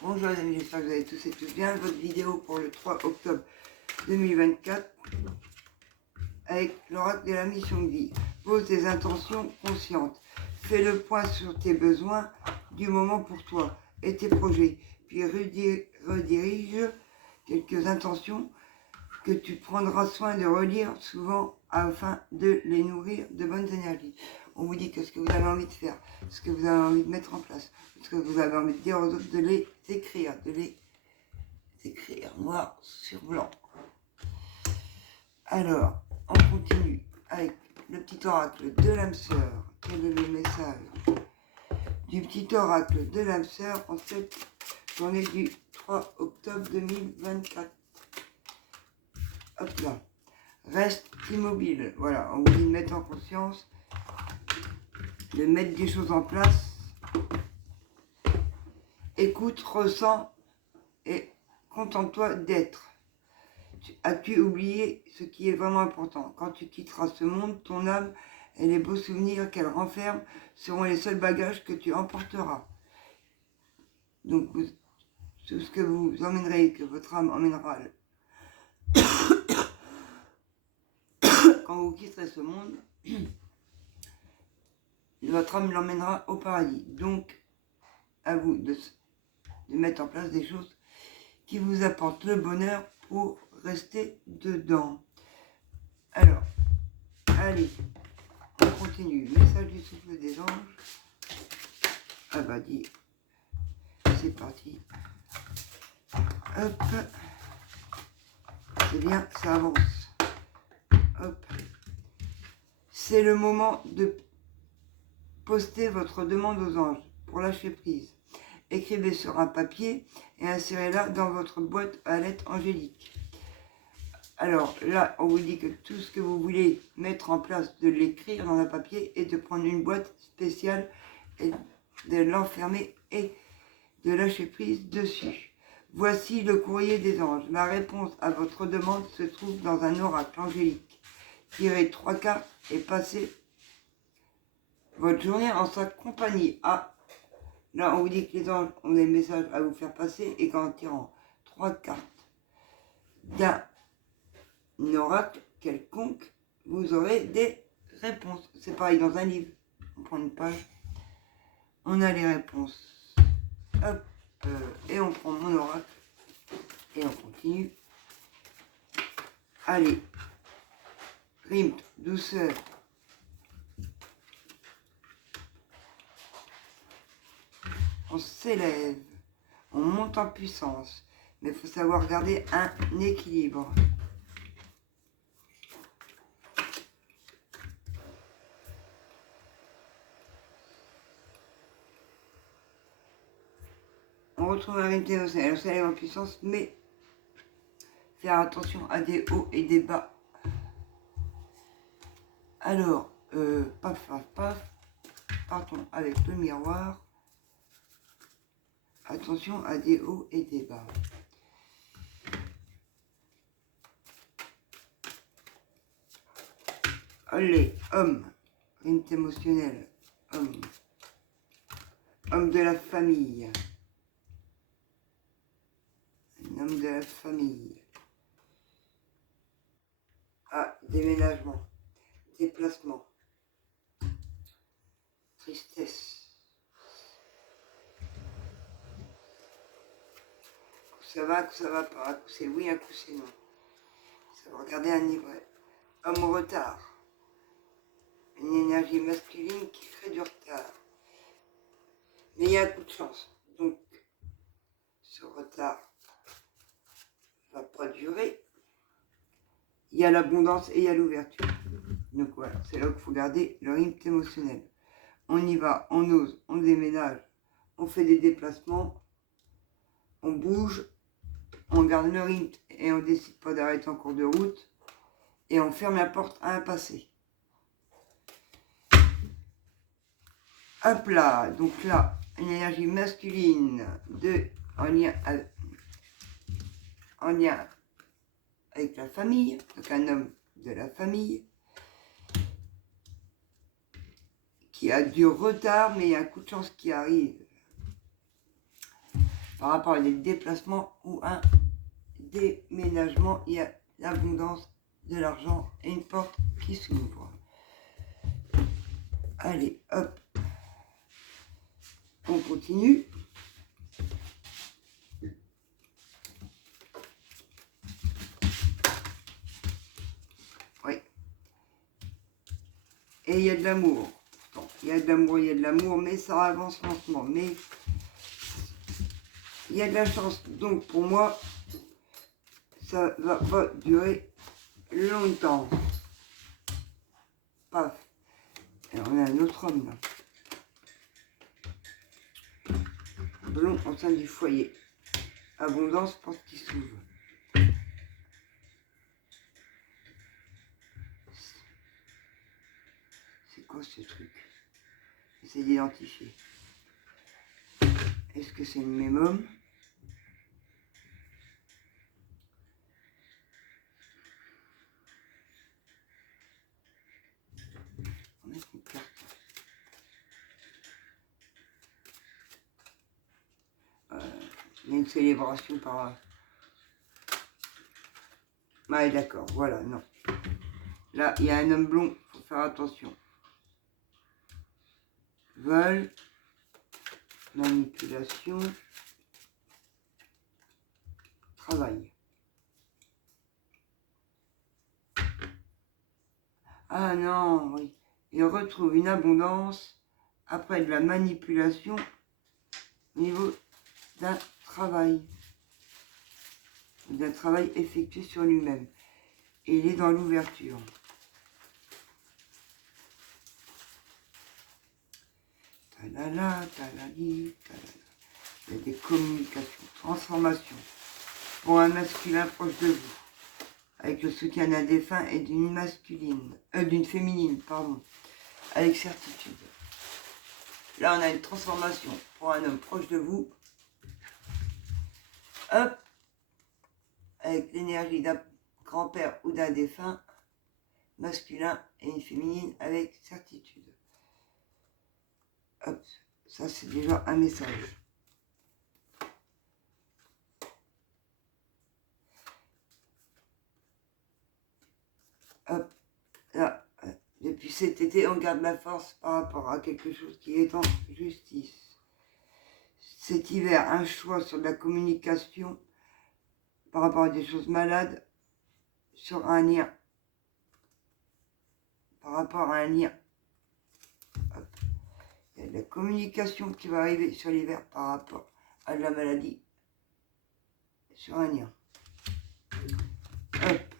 Bonjour les amis, j'espère que vous allez tous et tous bien. Votre vidéo pour le 3 octobre 2024 avec l'oracle de la mission de vie. Pose des intentions conscientes. Fais le point sur tes besoins du moment pour toi et tes projets. Puis redirige quelques intentions que tu prendras soin de relire souvent afin de les nourrir de bonnes énergies. On vous dit que ce que vous avez envie de faire, ce que vous avez envie de mettre en place, ce que vous avez envie de dire aux autres, de les écrire, noir sur blanc. Alors, on continue avec le petit oracle de l'âme sœur. Quel est le message du petit oracle de l'âme sœur en cette journée du 3 octobre 2024? Hop là. Reste immobile. Voilà, on vous dit de mettre en conscience, de mettre des choses en place. Écoute, ressens et contente-toi d'être. As-tu oublié ce qui est vraiment important? Quand tu quitteras ce monde, ton âme et les beaux souvenirs qu'elle renferme seront les seuls bagages que tu emporteras. Donc, tout ce que vous emmènerez, que votre âme emmènera quand vous quitterez ce monde, votre âme l'emmènera au paradis. Donc, à vous de mettre en place des choses qui vous apportent le bonheur pour rester dedans. Alors, allez, on continue. Message du souffle des anges. Ah bah dis, c'est parti. Hop, c'est bien, ça avance. Hop, c'est le moment de poster votre demande aux anges pour lâcher prise. Écrivez sur un papier et insérez-la dans votre boîte à lettres angéliques. Alors là, on vous dit que tout ce que vous voulez mettre en place, de l'écrire dans un papier et de prendre une boîte spéciale et de l'enfermer et de lâcher prise dessus. Voici le courrier des anges. La réponse à votre demande se trouve dans un oracle angélique. Tirez 3 cartes et passez votre journée en sa compagnie. Ah, là on vous dit que les anges ont des messages à vous faire passer et qu'en tirant 3 cartes d'un oracle quelconque, vous aurez des réponses. C'est pareil dans un livre. On prend une page, on a les réponses. Hop, et on prend mon oracle et on continue. Allez, rime, douceur. On s'élève, on monte en puissance, mais il faut savoir garder un équilibre. On retrouve la vérité émotionnelle, on s'élève en puissance, mais faire attention à des hauts et des bas. Alors, paf, paf, paf, partons avec le miroir. Attention à des hauts et des bas. Allez, homme, rime émotionnelle, homme. Homme de la famille. Un homme de la famille. Ah, déménagement, déplacement, tristesse. Ça va, que ça va pas, un coup c'est oui, un coup c'est non. Ça va regarder un livret. Homme au retard. Une énergie masculine qui crée du retard. Mais il y a un coup de chance. Donc, ce retard va pas durer. Il y a l'abondance et il y a l'ouverture. Donc voilà, c'est là qu'il faut garder le rythme émotionnel. On y va, on ose, on déménage, on fait des déplacements, on bouge, on garde le rythme et on décide pas d'arrêter en cours de route et on ferme la porte à un passé. Hop là, donc là, une énergie masculine en lien avec la famille, donc un homme de la famille qui a du retard, mais il y a un coup de chance qui arrive. par rapport à des déplacements ou un déménagement, il y a l'abondance de l'argent et une porte qui s'ouvre. Allez, hop, on continue. Oui. Et il y a de l'amour. Il y a de l'amour, il y a de l'amour, mais ça avance lentement. Mais il y a de la chance. Donc pour moi, ça va pas durer longtemps. Paf. Et on a un autre homme là. Blond au sein du foyer. Abondance, porte qui s'ouvre. C'est quoi ce truc? J'essaie d'identifier. Est-ce que c'est le même homme? On a une carte. Il y a une célébration par... Ouais, d'accord, voilà, non. Là, il y a un homme blond, faut faire attention. Vol, manipulation, travail. Ah non, oui. Il retrouve une abondance après de la manipulation au niveau d'un travail. D'un travail effectué sur lui-même. Et il est dans l'ouverture. Talala, talali, talala. Il y a des communications, transformations pour un masculin proche de vous, avec le soutien d'un défunt et d'une masculine, d'une féminine, pardon, avec certitude. Là, on a une transformation pour un homme proche de vous. Hop, avec l'énergie d'un grand-père ou d'un défunt masculin et une féminine avec certitude. Hop, ça c'est déjà un message. Hop, là, depuis cet été, on garde la force par rapport à quelque chose qui est en justice. Cet hiver, un choix sur la communication par rapport à des choses malades, sur un lien. Par rapport à un lien. Hop. Il y a de la communication qui va arriver sur l'hiver par rapport à la maladie, sur un lien. Hop.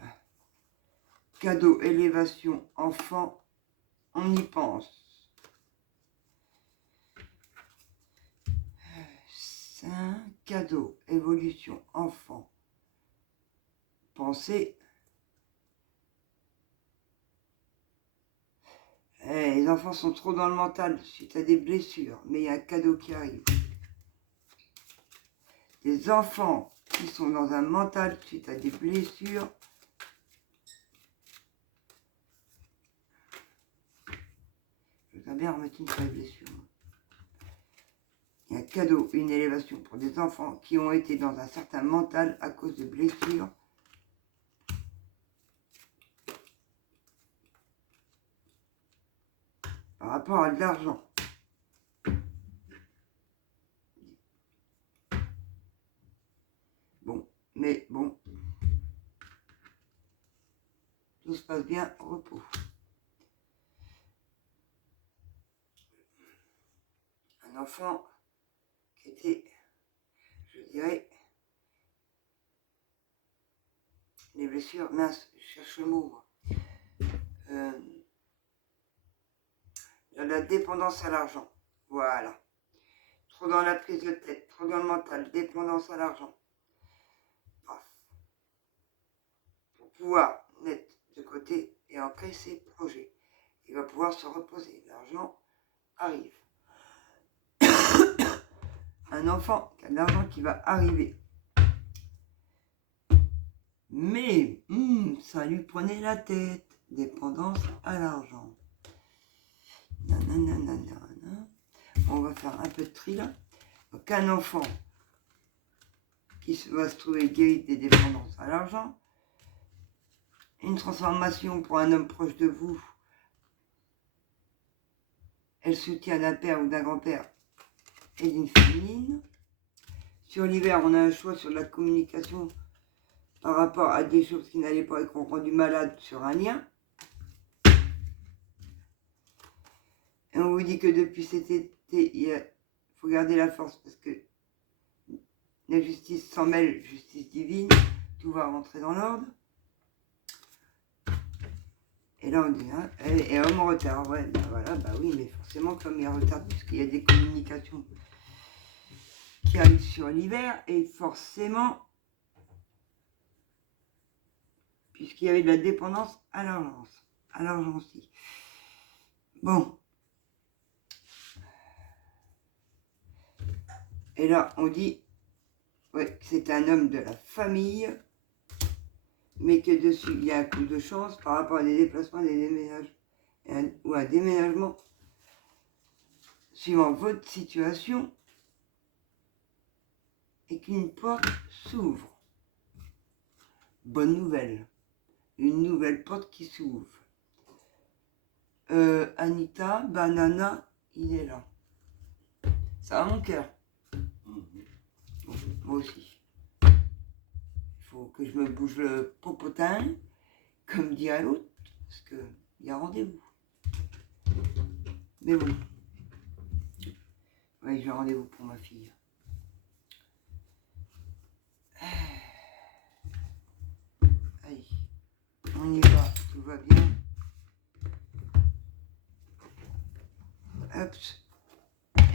Cadeau, élévation, enfant, on y pense. 5, cadeau, évolution, enfant, pensée. Les enfants sont trop dans le mental suite à des blessures, mais il y a un cadeau qui arrive. Des enfants qui sont dans un mental suite à des blessures. Je voudrais bien remettre une vraie blessure. Il y a un cadeau, une élévation pour des enfants qui ont été dans un certain mental à cause de blessures. Par rapport à de l'argent. Bon, mais bon. Tout se passe bien, repos. Un enfant qui était, je dirais, les blessures, mince, je cherche le mot, moi. La dépendance à l'argent. Voilà. Trop dans la prise de tête, trop dans le mental, dépendance à l'argent. Pour pouvoir mettre de côté et ancrer ses projets. Il va pouvoir se reposer. L'argent arrive. Un enfant qui a de l'argent qui va arriver. Mais ça lui prenait la tête. Dépendance à l'argent. On va faire un peu de tri là. Donc un enfant va se trouver guéri des dépendances à l'argent. Une transformation pour un homme proche de vous. Elle soutient d'un père ou d'un grand-père et d'une féminine. Sur l'hiver, on a un choix sur la communication par rapport à des choses qui n'allaient pas et qui ont rendu malade sur un lien. Et on vous dit que depuis cet été, il faut garder la force parce que la justice s'en mêle, justice divine, tout va rentrer dans l'ordre. Et là on dit, hein, et homme en retard, ouais, ben voilà, bah oui, mais forcément comme il y a retard, puisqu'il y a des communications qui arrivent sur l'hiver, et forcément, puisqu'il y avait de la dépendance à l'argent aussi. Bon. Et là, on dit, ouais, que c'est un homme de la famille, mais que dessus, il y a un coup de chance par rapport à des déplacements, des déménagements, ou un déménagement, suivant votre situation, et qu'une porte s'ouvre. Bonne nouvelle. Une nouvelle porte qui s'ouvre. Anita, Banana, il est là. Ça va mon cœur. Bon, moi aussi. Il faut que je me bouge le popotin, comme dit à l'autre, parce qu'il y a rendez-vous. Mais bon. Oui, j'ai rendez-vous pour ma fille. Allez, on y va, tout va bien. Hop,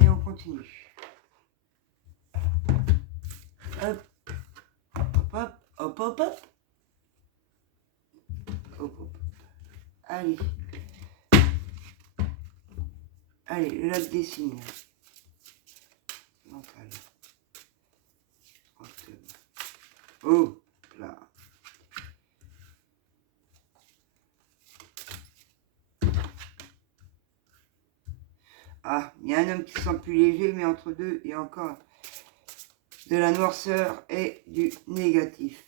et on continue. Hop, hop, hop, hop, hop, hop. Hop, hop. Allez. Allez, le lac des signes. Mental. Oh, là. Ah, il y a un homme qui se sent plus léger, mais entre deux, il y a encore de la noirceur et du négatif.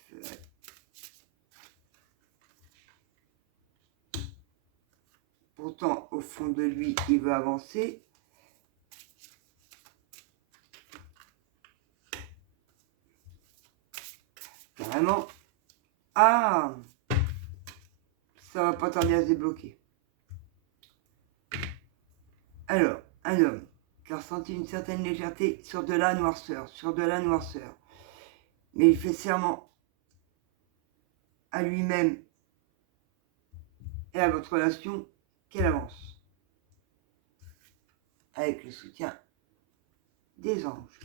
Pourtant, au fond de lui, il veut avancer. Vraiment. Ah, ça va pas tarder à se débloquer. Alors, un homme qui a ressenti une certaine légèreté sur de la noirceur, mais il fait serment à lui-même et à votre relation qu'elle avance, avec le soutien des anges.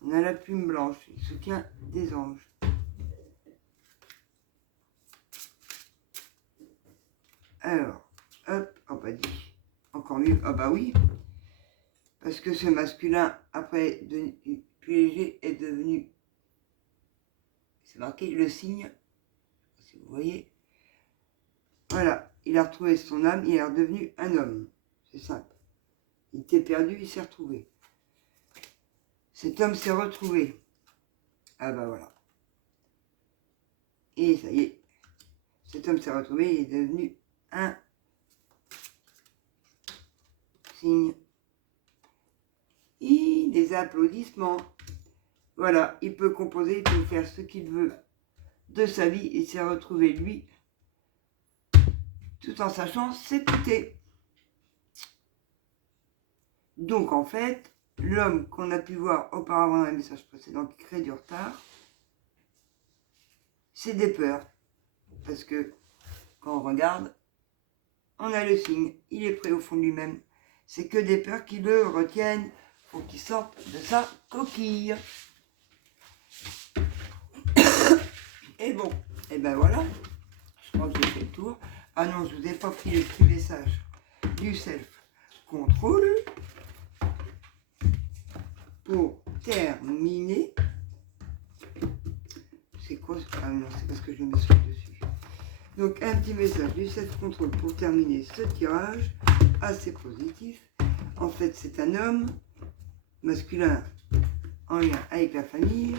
On a la plume blanche, le soutien des anges. Alors, hop, oh bah dit, encore mieux, ah bah oui, parce que ce masculin, après plus léger, est devenu, c'est marqué le signe, si vous voyez, voilà, il a retrouvé son âme, il est redevenu un homme, c'est simple. Il était perdu, il s'est retrouvé. Cet homme s'est retrouvé. Ah bah voilà. Et ça y est, cet homme s'est retrouvé, il est devenu un signe. Et des applaudissements. Voilà, il peut composer, il peut faire ce qu'il veut de sa vie. Il s'est retrouvé, lui, tout en sachant s'écouter. Donc, en fait, l'homme qu'on a pu voir auparavant dans les messages précédents qui crée du retard, c'est des peurs. Parce que, quand on regarde, on a le signe. Il est prêt au fond de lui-même. C'est que des peurs qui le retiennent pour qu'il sorte de sa coquille. Et bon, et ben voilà. Je crois que j'ai fait le tour. Ah non, je vous ai pas pris le petit message du self-control. Pour terminer. C'est quoi? Ah non, c'est parce que je le mets sur le dessus. Donc un petit message du self-control pour terminer ce tirage assez positif. En fait, c'est un homme masculin en lien avec la famille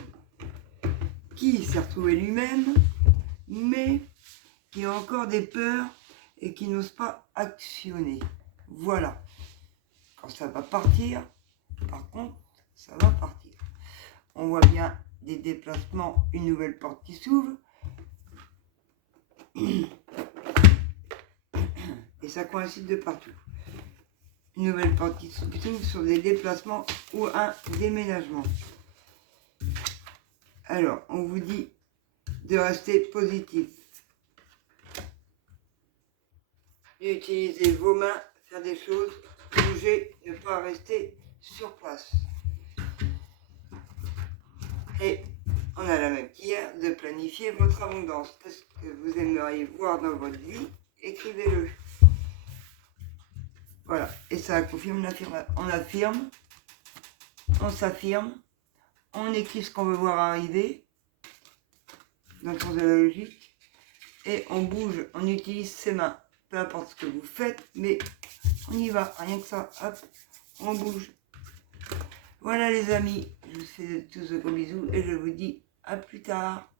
qui s'est retrouvé lui-même, mais qui a encore des peurs et qui n'ose pas actionner. Voilà. Quand ça va partir, par contre, ça va partir. On voit bien des déplacements, une nouvelle porte qui s'ouvre. Et ça coïncide de partout. Une nouvelle porte qui s'ouvre sur des déplacements ou un déménagement. Alors, on vous dit de rester positif. Utilisez vos mains, faire des choses, bouger, ne pas rester sur place. Et on a la même qu'hier, de planifier votre abondance. Qu'est-ce que vous aimeriez voir dans votre vie? Écrivez-le. Voilà, et ça confirme l'affirmation. On affirme, on s'affirme, on écrit ce qu'on veut voir arriver, dans le sens de la logique, et on bouge, on utilise ses mains. Peu importe ce que vous faites, mais on y va, rien que ça, hop, on bouge. Voilà les amis, je vous fais tous de gros bisous et je vous dis à plus tard.